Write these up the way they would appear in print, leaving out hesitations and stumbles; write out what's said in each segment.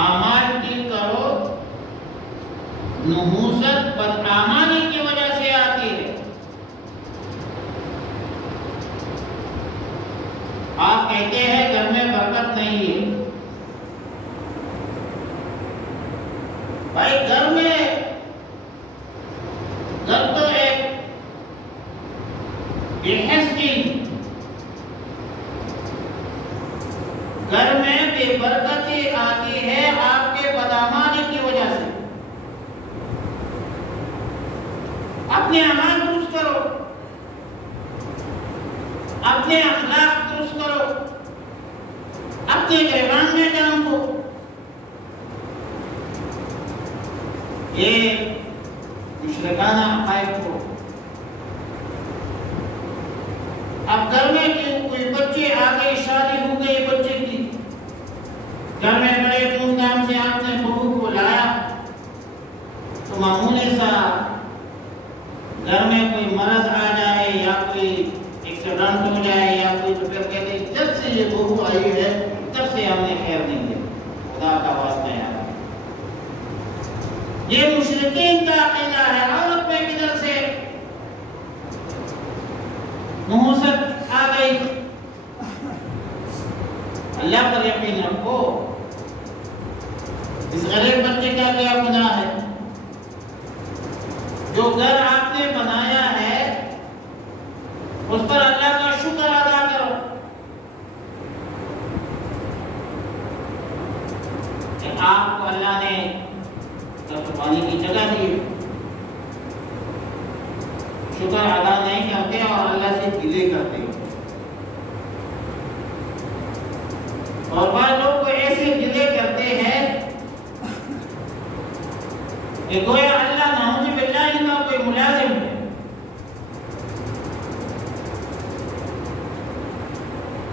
اعمال کی کرو، نحوست بدعمالی کی وجہ سے آتی ہے۔ آپ کہتے ہیں گھر میں برکت نہیں ہے، بھائی گھر تو ایک بےحس چیز، گھر میں بے برکتی آتی ہے آپ کے بدعمالی کی وجہ سے۔ اپنے اعمال درست کرو، اپنے اخلاق درست کرو، اپنے گریبان میں جان دو۔ یہ مشرکانہ عقائد کو اب گھر میں کوئی بچے آ گئے، شادی ہو گئی بچے کی، گھر میں بڑے دھوم دھام سے آپ نے بہو کو لایا، تو معمولی سا گھر میں کوئی مرض آ جائے یا کوئی ایکسیڈنٹ ہو جائے یا کوئی، تو پھر کہتے ہیں جب سے یہ بہو آئی ہے تب سے ہم نے خیر نہیں دیا، خدا کا واسطہ ہے۔ یہ مشرکین کا عقیدہ ہے۔ عورت میں کدھر سے نحوست آ گئی؟ اللہ پر یقین رکھو، اس غریب بچے کا کیا گناہ ہے؟ جو گھر آپ نے بنایا ہے اس پر اللہ کا شکر ادا کرو کہ آپ کو اللہ نے پانی کی جگہ دی، شکر ادا نہیں کرتے اور اللہ سے گلے کرتے، اور بعض لوگ کو ایسے گلے کرتے ہیں کہ گویا اللہ نعوذ باللہ ان کا کوئی ملازم ہے۔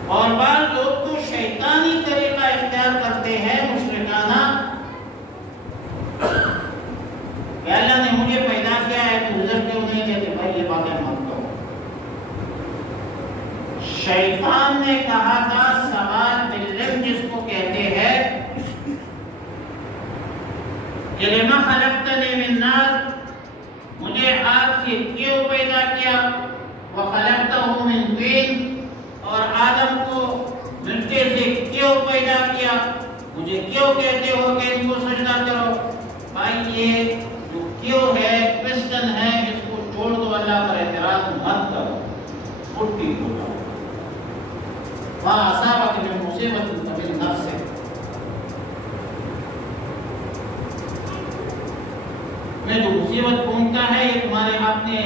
اور بعض لوگ تو شیطانی طریقہ اختیار کرتے ہیں مشرکانہ کہ اللہ نے مجھے پیدا کیا ہے تو ادھر کیوں نہیں کہتے؟ بھائی یہ باتیں مت کرو۔ شیطان نے کہا تھا سوال بالعلم جس کو کہتے ہیں کہ لما خلقتنی من نار، مجھے آگ سے کیوں پیدا کیا، وخلقتہ من طین، اور آدم کو مٹی سے کیوں پیدا کیا، مجھے کیوں کہتے ہو کہ ان کو سجدہ کرو؟ بھائی یہ جو کیوں ہے کوسچن ہے، اس کو چھوڑ دو، اللہ پر اعتراض مت کرو، اٹھی ہوگا وہاں اصابک من مصیبت فمن نفسک۔ میں جو مصیبت پہنچتا ہے یہ تمہارے اپنے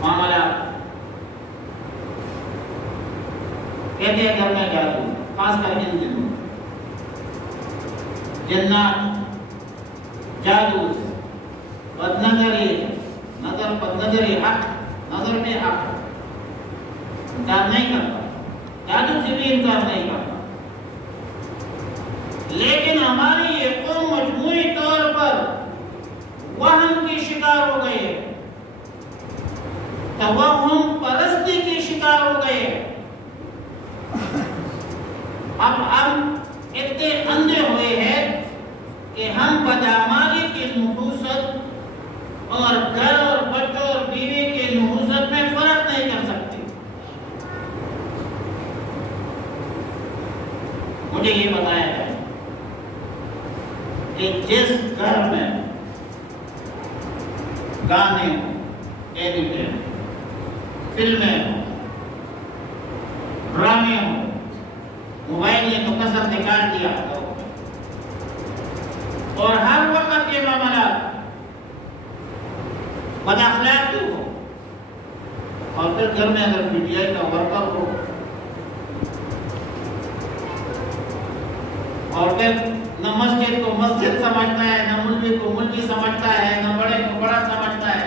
معاملات، کہتے ہیں گھر میں جادو، خاص کر ان دنوں جنات، جادو، بد نظری، نظر بد نظری، حق نظر میں حق انکار نہیں کرتا، جادو سے بھی انکار نہیں کرتا، لیکن ہماری یہ قوم مجموعی طور پر وہم کی شکار ہو گئی ہے، توہم پرستی کی شکار ہو گئے ہیں۔ اب ہم اتنے اندھے ہوئے ہیں کہ ہم بدعمالی کی نحوست اور گھر اور بچوں اور بیوی کی نحوست میں فرق نہیں کر سکتے۔ مجھے یہ بتایا جائے کہ جس گھر میں گانے ہوں، ایڈیٹر، فلمیں ہوں، ڈرامے ہوں، موبائل نے تو کسر نکال دیا، اور ہر وقت یہ معاملات بد اخلاقی ہو، اور پھر گھر میں اگر پی ٹی آئی کا ورکر ہو، اور پھر نہ مسجد کو مسجد سمجھتا ہے، نہ مولوی کو مولوی سمجھتا ہے، نہ بڑے کو بڑا سمجھتا ہے،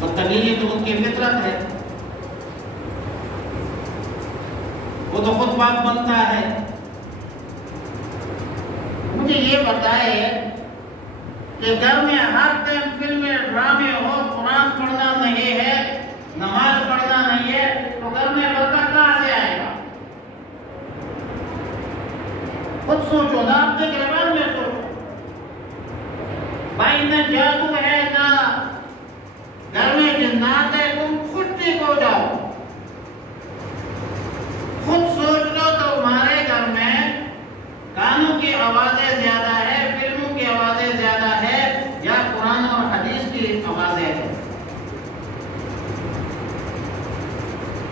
بدتمیزی تو ان کی فطرت ہے، وہ تو خود باپ بنتا ہے۔ مجھے یہ بتائے کہ گھر میں ہر ٹائم فلمیں ڈرامے ہو، قرآن پڑھنا نہیں ہے، نماز پڑھنا نہیں ہے، تو گھر میں برکت کہاں سے آئے گا؟ ناطق زبان میں سوچو بھائی، نہ جادو ہے نہ گھر میں جنات ہے، تم خود ٹھیک ہو جاؤ، خود سوچ لو تو تمہارے گھر میں گانوں کی آوازیں زیادہ ہے، فلموں کی آوازیں زیادہ ہے، یا قرآن اور حدیث کی آوازیں ہیں؟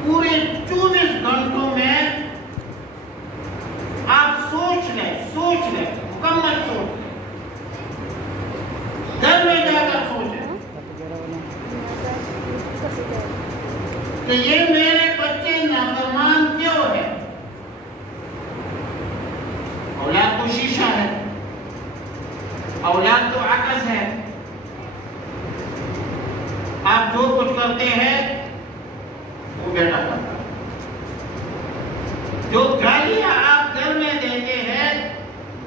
پورے 24 گھنٹوں میں آپ سوچ لیں، مکمل سوچ لیں، گھر میں جا کر سوچیں کہ یہ میرے بچے نافرمان کیوں ہے؟ اولاد تو شیشہ ہے، اولاد تو عکس ہے، آپ جو کچھ کرتے ہیں وہ بیٹا کرتا ہے، جو گالیاں آپ گھر میں دیتے ہیں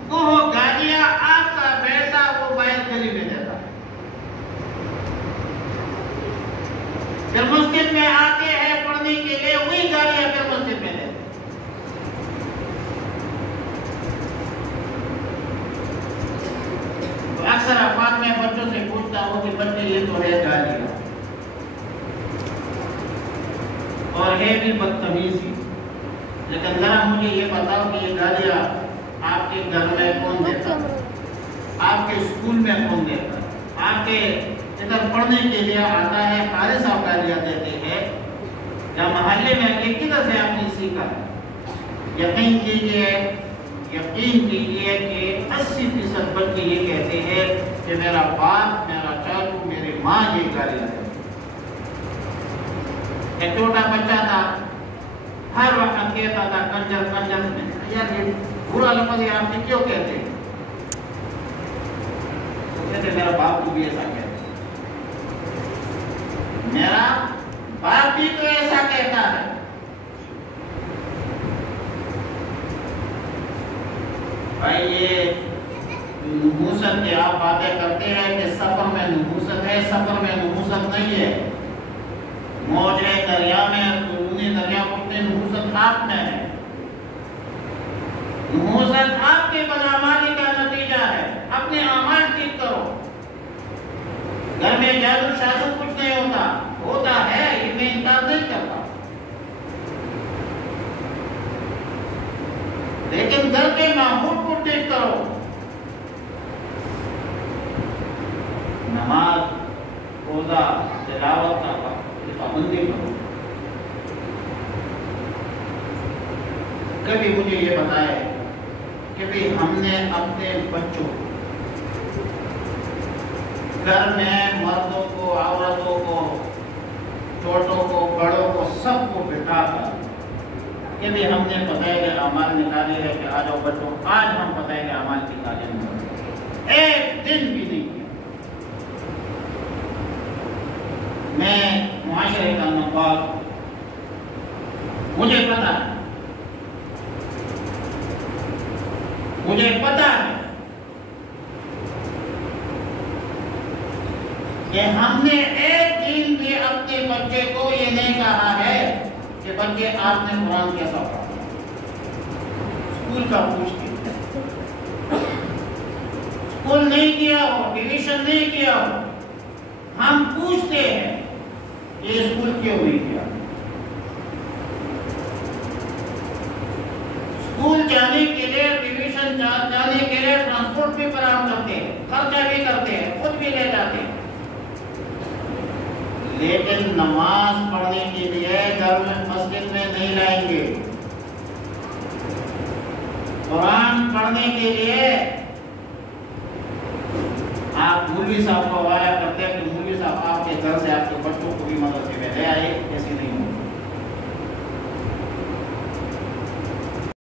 وہ گالیاں آپ کا بیٹا وہ باہر گلی میں دیتا ہے، جب مسجد میں آتے ہیں پڑھنے کے لیے وہی گالیاں پھر مسجد میں دیتے ہیں۔ اکثر اوقات میں بچوں سے پوچھتا ہوں کہ بچے یہ تو ہے گالیاں اور ہے بھی بدتمیزی، لیکن ذرا مجھے یہ بتاؤ کہ یہ گالیاں آپ کے گھر میں کون دیتا ہے؟ آپ کے اسکول میں کون دیتا ہے؟ آپ کے ادھر پڑھنے کے لیے آتا ہے قاری صاحب گالیاں دیتے ہیں، یا محلے میں کہ کدھر سے آپ نے سیکھا ہے؟ یقین کیجئے کہ 80% بچے یہ کہتے ہیں کہ میرا باپ، میرا چاچو، میری ماں یہ گالیاں دیتے ہیں۔ ایک چھوٹا بچہ تھا، ہر وقت کہتا تھا کنجر کنجر، یار یہ برا لفظ یہ آپ نے کیوں کہتے ہیں؟ تو کہتے میرا باپ کو بھی ایسا کہتا ہے، میرا باپ بھی تو ایسا کہتا ہے۔ بھائی یہ نحوست کی آپ باتیں کرتے ہیں کہ سفر میں نحوست ہے، سفر میں نحوست نہیں ہے، موجے دریا میں قرونی دریا اٹھتے، نحوست آپ میں ہے، نحوست آپ کے بدعمالی کا نتیجہ ہے، اپنے اعمال ٹھیک کرو۔ گھر میں جادو شادو کچھ نہیں ہوتا ہے، یہ میں انکار نہیں کرتا، لیکن گھر کے ماحول کو ٹھیک کرو، نماز، روزہ، تلاوت کا پابندی کرو۔ کبھی مجھے یہ بتائے کہ بھی ہم نے اپنے بچوں گھر میں مردوں کو، عورتوں کو، چھوٹوں کو، بڑوں کو، سب کو بٹھا کر کہ بھی ہم نے پتہ کہ اعمال نکالے ہے کہ آ جاؤ بچوں، آج ہم پتہ ہے کہ اعمال نکالے ہیں، ایک دن بھی نہیں کیا۔ میں معاشرے کا نقاد، مجھے پتا ہے کہ ہم نے ایک دن بھی اپنے بچے کو یہ نہیں کہا ہے کہ بچے آپ نے قرآن کیسا پڑھا، اسکول کا پوچھتے، اسکول نہیں کیا ہو، ڈویژن نہیں کیا ہو، ہم پوچھتے ہیں یہ اسکول کیوں نہیں کیا؟ اسکول جانے کے لیے، ڈویژن جانے کے لیے ٹرانسپورٹ بھی فراہم کرتے ہیں، خرچہ بھی کرتے ہیں، خود بھی لے جاتے ہیں، لیکن نماز پڑھنے کے لیے گھر میں مسجد میں نہیں لائیں گے، قرآن پڑھنے کے لیے آپ مولوی صاحب کو حوالہ کرتے ہیں کہ مولوی صاحب آپ کے گھر سے آپ کے بچوں کو بھی مدرسے میں لے آئے، ایسے نہیں ہوگا۔